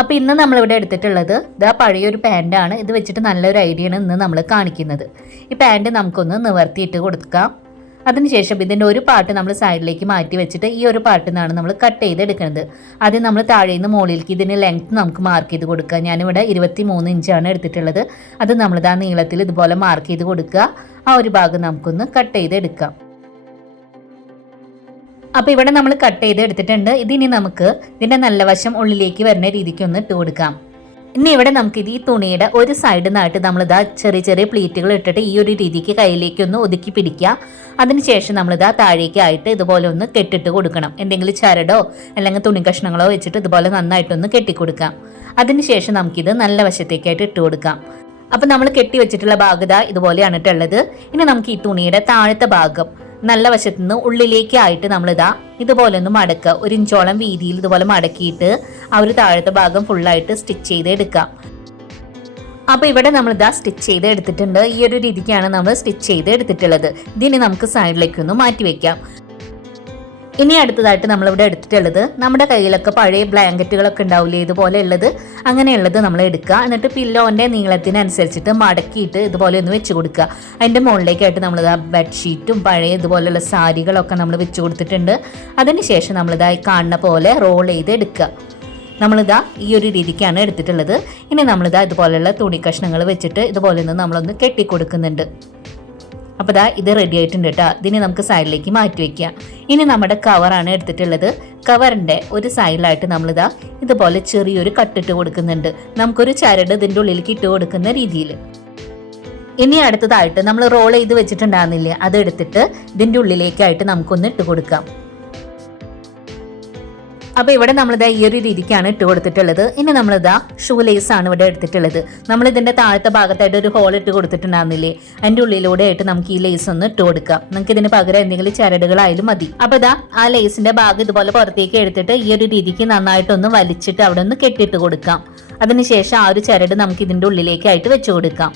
അപ്പോൾ ഇന്ന് നമ്മളിവിടെ എടുത്തിട്ടുള്ളത് ഇതാ പഴയൊരു പാൻറ്റാണ്. ഇത് വെച്ചിട്ട് നല്ലൊരു ഐഡിയ ആണ് ഇന്ന് നമ്മൾ കാണിക്കുന്നത്. ഈ പാൻറ്റ് നമുക്കൊന്ന് നിവർത്തിയിട്ട് കൊടുക്കാം. അതിനുശേഷം ഇതിൻ്റെ ഒരു പാർട്ട് നമ്മൾ സൈഡിലേക്ക് മാറ്റി വെച്ചിട്ട് ഈ ഒരു പാർട്ടിൽ നിന്നാണ് നമ്മൾ കട്ട് ചെയ്തെടുക്കുന്നത്. ആദ്യം നമ്മൾ താഴെ നിന്ന് മുകളിലേക്ക് ഇതിന് ലെങ്ത്ത് നമുക്ക് മാർക്ക് ചെയ്ത് കൊടുക്കുക. ഞാനിവിടെ 23 ഇഞ്ചാണ് എടുത്തിട്ടുള്ളത്. അത് നമ്മളിതാ നീളത്തിൽ ഇതുപോലെ മാർക്ക് ചെയ്ത് കൊടുക്കുക. ആ ഒരു ഭാഗം നമുക്കൊന്ന് കട്ട് ചെയ്തെടുക്കാം. അപ്പോൾ ഇവിടെ നമ്മൾ കട്ട് ചെയ്ത് എടുത്തിട്ടുണ്ട്. ഇതിനി നമുക്ക് ഇതിൻ്റെ നല്ല വശം ഉള്ളിലേക്ക് വരുന്ന രീതിക്ക് ഒന്ന് ഇട്ട് കൊടുക്കാം. ഇനി ഇവിടെ നമുക്ക് ഈ തുണിയുടെ ഒരു സൈഡിൽ നിന്നായിട്ട് നമ്മളിതാ ചെറിയ ചെറിയ പ്ലീറ്റുകൾ ഇട്ടിട്ട് ഈ ഒരു രീതിക്ക് കയ്യിലേക്ക് ഒന്ന് ഒതുക്കി പിടിക്കുക. അതിനുശേഷം നമ്മളിതാ താഴേക്കായിട്ട് ഇതുപോലെ ഒന്ന് കെട്ടിട്ട് കൊടുക്കണം. എന്തെങ്കിലും ചരടോ അല്ലെങ്കിൽ തുണി കഷ്ണങ്ങളോ വെച്ചിട്ട് ഇതുപോലെ നന്നായിട്ടൊന്ന് കെട്ടിക്കൊടുക്കാം. അതിനുശേഷം നമുക്കിത് നല്ല വശത്തേക്കായിട്ട് ഇട്ട് കൊടുക്കാം. അപ്പം നമ്മൾ കെട്ടി വെച്ചിട്ടുള്ള ഭാഗത ഇതുപോലെയാണ് ഇട്ടുള്ളത്. ഇനി നമുക്ക് ഈ തുണിയുടെ താഴത്തെ ഭാഗം നല്ല വശത്തു നിന്ന് ഉള്ളിലേക്കായിട്ട് നമ്മളിതാ ഇതുപോലെ ഒന്ന് മടക്കുക. 1 ഇഞ്ചോളം വീതിയിൽ ഇതുപോലെ മടക്കിയിട്ട് ആ ഒരു താഴത്തെ ഭാഗം ഫുള്ളായിട്ട് സ്റ്റിച്ച് ചെയ്ത് എടുക്കാം. അപ്പോൾ ഇവിടെ നമ്മളിതാ സ്റ്റിച്ച് ചെയ്ത് എടുത്തിട്ടുണ്ട്. ഈ ഒരു രീതിക്കാണ് നമ്മൾ സ്റ്റിച്ച് ചെയ്ത് എടുത്തിട്ടുള്ളത്. ഇതിനി നമുക്ക് സൈഡിലേക്കൊന്ന് മാറ്റി വെക്കാം. ഇനി അടുത്തതായിട്ട് നമ്മളിവിടെ എടുത്തിട്ടുള്ളത് നമ്മുടെ കയ്യിലൊക്കെ പഴയ ബ്ലാങ്കറ്റുകളൊക്കെ ഉണ്ടാവില്ലേ, ഇതുപോലെ ഉള്ളത്, അങ്ങനെയുള്ളത് നമ്മൾ എടുക്കുക. എന്നിട്ട് പില്ലോൻ്റെ നീളത്തിനനുസരിച്ചിട്ട് മടക്കിയിട്ട് ഇതുപോലെ ഒന്ന് വെച്ച് കൊടുക്കുക. അതിൻ്റെ മുകളിലേക്കായിട്ട് നമ്മളിതാ ബെഡ്ഷീറ്റും പഴയ ഇതുപോലെയുള്ള സാരികളൊക്കെ നമ്മൾ വെച്ച് കൊടുത്തിട്ടുണ്ട്. അതിനുശേഷം നമ്മളിതാ കാണുന്ന പോലെ റോൾ ചെയ്ത് എടുക്കുക. നമ്മളിതാ ഈ ഒരു രീതിക്കാണ് എടുത്തിട്ടുള്ളത്. ഇനി നമ്മളിതാ ഇതുപോലെയുള്ള തുണി കഷ്ണങ്ങൾ വെച്ചിട്ട് ഇതുപോലെ ഒന്ന് നമ്മളൊന്ന് കെട്ടിക്കൊടുക്കുന്നുണ്ട്. അപ്പോൾ ഇതാ ഇത് റെഡി ആയിട്ടുണ്ട് കേട്ടോ. ഇതിനെ നമുക്ക് സൈഡിലേക്ക് മാറ്റി വയ്ക്കാം. ഇനി നമ്മുടെ കവറാണ് എടുത്തിട്ടുള്ളത്. കവറിൻ്റെ ഒരു സൈഡിലായിട്ട് നമ്മളിതാ ഇതുപോലെ ചെറിയൊരു കട്ടിട്ട് കൊടുക്കുന്നുണ്ട്. നമുക്കൊരു ചരട് ഇതിൻ്റെ ഉള്ളിലേക്ക് ഇട്ട് കൊടുക്കുന്ന രീതിയിൽ. ഇനി അടുത്തതായിട്ട് നമ്മൾ റോൾ ചെയ്ത് വെച്ചിട്ടുണ്ടാകുന്നില്ലേ, അതെടുത്തിട്ട് ഇതിൻ്റെ ഉള്ളിലേക്കായിട്ട് നമുക്കൊന്ന് ഇട്ട് കൊടുക്കാം. അപ്പോൾ ഇവിടെ നമ്മളിതാ ഈ ഒരു രീതിക്കാണ് ഇട്ട് കൊടുത്തിട്ടുള്ളത്. ഇനി നമ്മളിതാ ഷൂ ലേസ് ആണ് ഇവിടെ എടുത്തിട്ടുള്ളത്. നമ്മളിതിൻ്റെ താഴത്തെ ഭാഗത്തായിട്ട് ഒരു ഹോൾ ഇട്ട് കൊടുത്തിട്ടുണ്ടാകുന്നില്ലേ, അതിൻ്റെ ഉള്ളിലൂടെ ആയിട്ട് നമുക്ക് ഈ ലേസ് ഒന്ന് ഇട്ട് കൊടുക്കാം. നമുക്ക് ഇതിന് പകരം എന്തെങ്കിലും ചരടുകളായാലും മതി. അപ്പോൾ ഇതാ ആ ലേസിൻ്റെ ഭാഗം ഇതുപോലെ പുറത്തേക്ക് എടുത്തിട്ട് ഈ ഒരു രീതിക്ക് നന്നായിട്ടൊന്ന് വലിച്ചിട്ട് അവിടെ ഒന്ന് കെട്ടിയിട്ട് കൊടുക്കാം. അതിനുശേഷം ആ ഒരു ചരട് നമുക്ക് ഇതിൻ്റെ ഉള്ളിലേക്കായിട്ട് വെച്ച് കൊടുക്കാം.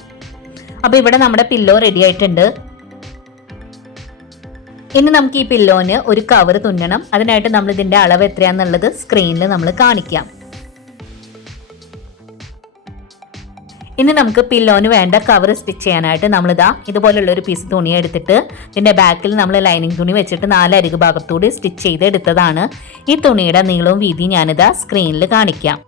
അപ്പോൾ ഇവിടെ നമ്മുടെ പില്ലോ റെഡി ആയിട്ടുണ്ട്. ഇനി നമുക്ക് ഈ പില്ലോന് ഒരു കവർ തുന്നണം. അതിനായിട്ട് നമ്മൾ ഇതിന്റെ അളവ് എത്രയാന്നുള്ളത് സ്ക്രീനിൽ നമ്മൾ കാണിക്കാം. ഇനി നമുക്ക് പില്ലോന് വേണ്ട കവർ സ്റ്റിച്ച് ചെയ്യാനായിട്ട് നമ്മളിതാ ഇതുപോലുള്ള ഒരു പീസ് തുണി എടുത്തിട്ട് ഇതിന്റെ ബാക്കിൽ നമ്മൾ ലൈനിങ് തുണി വെച്ചിട്ട് 4 അരികു ഭാഗത്തൂടി സ്റ്റിച്ച് ചെയ്ത് എടുത്തതാണ്. ഈ തുണിയുടെ നീളവും വീതിയും ഞാനിതാ സ്ക്രീനിൽ കാണിക്കാം.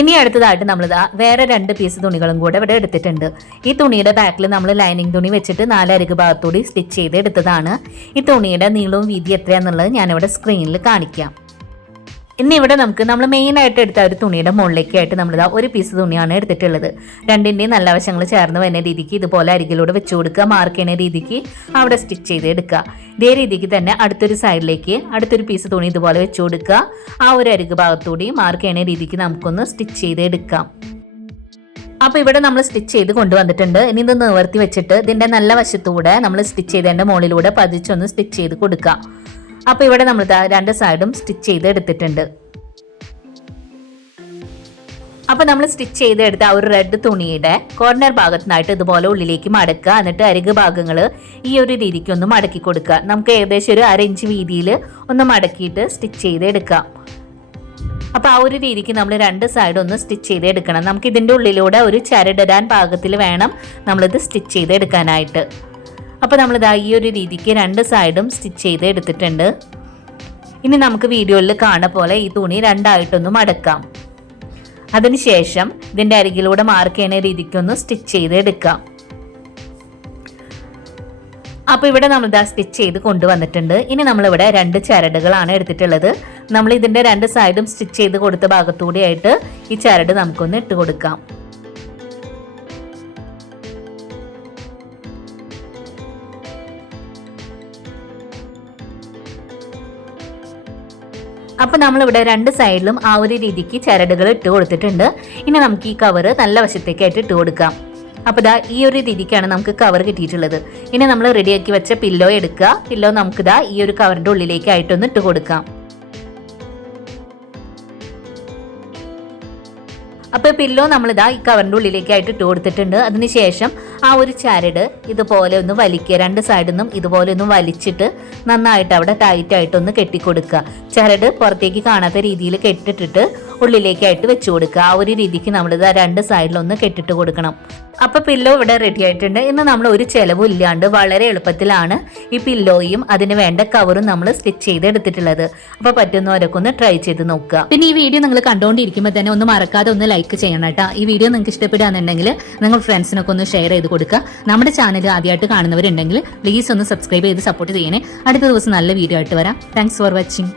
ഇനി അടുത്തതായിട്ട് നമ്മളിതാ വേറെ 2 പീസ് തുണികളും കൂടെ ഇവിടെ എടുത്തിട്ടുണ്ട്. ഈ തുണിയുടെ ബാക്കിൽ നമ്മൾ ലൈനിങ് തുണി വെച്ചിട്ട് 4 അരികു ഭാഗത്തൂടി സ്റ്റിച്ച് ചെയ്ത് എടുത്തതാണ്. ഈ തുണിയുടെ നീളവും വീതി എത്രയാന്നുള്ളത് ഞാനിവിടെ സ്ക്രീനിൽ കാണിക്കാം. ഇനി ഇവിടെ നമ്മൾ മെയിനായിട്ട് എടുത്ത ഒരു തുണിയുടെ മുകളിലേക്കായിട്ട് നമ്മളിതാ ഒരു പീസ് തുണിയാണ് എടുത്തിട്ടുള്ളത്. രണ്ടിൻ്റെയും നല്ല വശങ്ങൾ ചേർന്ന് വരുന്ന രീതിക്ക് ഇതുപോലെ അരികിലൂടെ വെച്ച് കൊടുക്കുക. മാർക്ക് ചെയ്യുന്ന രീതിക്ക് അവിടെ സ്റ്റിച്ച് ചെയ്ത് എടുക്കുക. ഇതേ രീതിക്ക് തന്നെ അടുത്തൊരു സൈഡിലേക്ക് അടുത്തൊരു പീസ് തുണി ഇതുപോലെ വെച്ച് കൊടുക്കുക. ആ ഒരു അരികു ഭാഗത്തൂടി മാർക്ക് ചെയ്യുന്ന രീതിക്ക് നമുക്കൊന്ന് സ്റ്റിച്ച് ചെയ്ത് എടുക്കാം. അപ്പോൾ ഇവിടെ നമ്മൾ സ്റ്റിച്ച് ചെയ്ത് കൊണ്ടുവന്നിട്ടുണ്ട്. ഇനി ഇത് നിവർത്തി വെച്ചിട്ട് ഇതിൻ്റെ നല്ല വശത്തൂടെ നമ്മൾ സ്റ്റിച്ച് ചെയ്തതിൻ്റെ മുകളിലൂടെ പതിച്ചൊന്ന് സ്റ്റിച്ച് ചെയ്ത് കൊടുക്കുക. അപ്പോൾ ഇവിടെ നമ്മൾ 2 സൈഡും സ്റ്റിച്ച് ചെയ്ത് എടുത്തിട്ടുണ്ട്. അപ്പോൾ നമ്മൾ സ്റ്റിച്ച് ചെയ്തെടുത്ത ആ ഒരു റെഡ് തുണിയുടെ കോർണർ ഭാഗത്തിനായിട്ട് ഇതുപോലെ ഉള്ളിലേക്ക് മടക്കുക. എന്നിട്ട് അരികു ഭാഗങ്ങൾ ഈ ഒരു രീതിക്ക് ഒന്ന് മടക്കി കൊടുക്കുക. നമുക്ക് ഏകദേശം ഒരു 1/2 ഇഞ്ച് വീതിയിൽ ഒന്ന് മടക്കിയിട്ട് സ്റ്റിച്ച് ചെയ്തെടുക്കാം. അപ്പോൾ ആ ഒരു രീതിക്ക് നമ്മൾ 2 സൈഡ് ഒന്ന് സ്റ്റിച്ച് ചെയ്തെടുക്കണം. നമുക്ക് ഇതിൻ്റെ ഉള്ളിലൂടെ ഒരു ചരടിടാൻ പാകത്തിൽ വേണം നമ്മളിത് സ്റ്റിച്ച് ചെയ്തെടുക്കാനായിട്ട്. അപ്പോൾ നമ്മളിതാ ഈ ഒരു രീതിക്ക് 2 സൈഡും സ്റ്റിച്ച് ചെയ്ത് എടുത്തിട്ടുണ്ട്. ഇനി നമുക്ക് വീഡിയോയിൽ കാണുന്ന പോലെ ഈ തുണി 2ആയിട്ടൊന്ന് മടക്കാം. അതിനുശേഷം ഇതിൻ്റെ അരികിലൂടെ മാർക്ക് ചെയ്യുന്ന രീതിക്കൊന്ന് സ്റ്റിച്ച് ചെയ്ത് എടുക്കാം. അപ്പോൾ ഇവിടെ നമ്മളിതാ സ്റ്റിച്ച് ചെയ്ത് കൊണ്ടുവന്നിട്ടുണ്ട്. ഇനി നമ്മളിവിടെ 2 ചരടുകളാണ് എടുത്തിട്ടുള്ളത്. നമ്മൾ ഇതിൻ്റെ 2 സൈഡും സ്റ്റിച്ച് ചെയ്ത് കൊടുത്ത ഭാഗത്തൂടെയായിട്ട് ഈ ചരട് നമുക്കൊന്ന് ഇട്ട് കൊടുക്കാം. അപ്പോൾ നമ്മളിവിടെ 2 സൈഡിലും ആ ഒരു രീതിക്ക് ചരടുകൾ ഇട്ട് കൊടുത്തിട്ടുണ്ട്. ഇനി നമുക്ക് ഈ കവർ നല്ല വശത്തേക്കായിട്ട് ഇട്ട് കൊടുക്കാം. അപ്പോൾ ഇതാ ഈ ഒരു രീതിക്കാണ് നമുക്ക് കവർ കിട്ടിയിട്ടുള്ളത്. ഇനി നമ്മൾ റെഡിയാക്കി വെച്ച പില്ലോ എടുക്കുക. പില്ലോ നമുക്കിതാ ഈ ഒരു കവറിൻ്റെ ഉള്ളിലേക്കായിട്ടൊന്ന് ഇട്ട് കൊടുക്കാം. അപ്പോൾ പില്ലോ നമ്മളിതാ ഈ കവറിൻ്റെ ഉള്ളിലേക്കായിട്ട് ഇട്ട് കൊടുത്തിട്ടുണ്ട്. അതിനുശേഷം ആ ഒരു ചരട് ഇതുപോലെ ഒന്ന് വലിക്കുക. 2 സൈഡിൽ നിന്നും ഇതുപോലെ ഒന്ന് വലിച്ചിട്ട് നന്നായിട്ട് അവിടെ ടൈറ്റായിട്ടൊന്ന് കെട്ടിക്കൊടുക്കുക. ചരട് പുറത്തേക്ക് കാണാത്ത രീതിയിൽ കെട്ടിട്ടിട്ട് ഉള്ളിലേക്കായിട്ട് വെച്ച് കൊടുക്കുക. ആ ഒരു രീതിക്ക് നമ്മളിത് രണ്ട് സൈഡിലൊന്ന് കെട്ടിട്ട് കൊടുക്കണം. അപ്പോൾ പില്ലോ ഇവിടെ റെഡി ആയിട്ടുണ്ട്. ഇന്ന് നമ്മൾ ഒരു ചെലവും ഇല്ലാണ്ട് വളരെ എളുപ്പത്തിലാണ് ഈ പില്ലോയും അതിന് വേണ്ട കവറും നമ്മൾ സ്റ്റിച്ച് ചെയ്ത് എടുത്തിട്ടുള്ളത്. അപ്പോൾ പറ്റുന്നവരൊക്കെ ഒന്ന് ട്രൈ ചെയ്ത് നോക്കുക. പിന്നെ ഈ വീഡിയോ നിങ്ങൾ കണ്ടുകൊണ്ടിരിക്കുമ്പോൾ തന്നെ ഒന്ന് മറക്കാതെ ഒന്ന് ലൈക്ക് ചെയ്യണം കേട്ടോ. ഈ വീഡിയോ നിങ്ങൾക്ക് ഇഷ്ടപ്പെടുകയാണെന്നുണ്ടെങ്കിൽ നിങ്ങൾ ഫ്രണ്ട്സിനൊക്കെ ഒന്ന് ഷെയർ ചെയ്ത് കൊടുക്കുക. നമ്മുടെ ചാനൽ ആദ്യമായിട്ട് കാണുന്നവരുണ്ടെങ്കിൽ പ്ലീസ് ഒന്ന് സബ്സ്ക്രൈബ് ചെയ്ത് സപ്പോർട്ട് ചെയ്യണേ. അടുത്ത ദിവസം നല്ല വീഡിയോ ആയിട്ട് വരാം. Thanks for watching.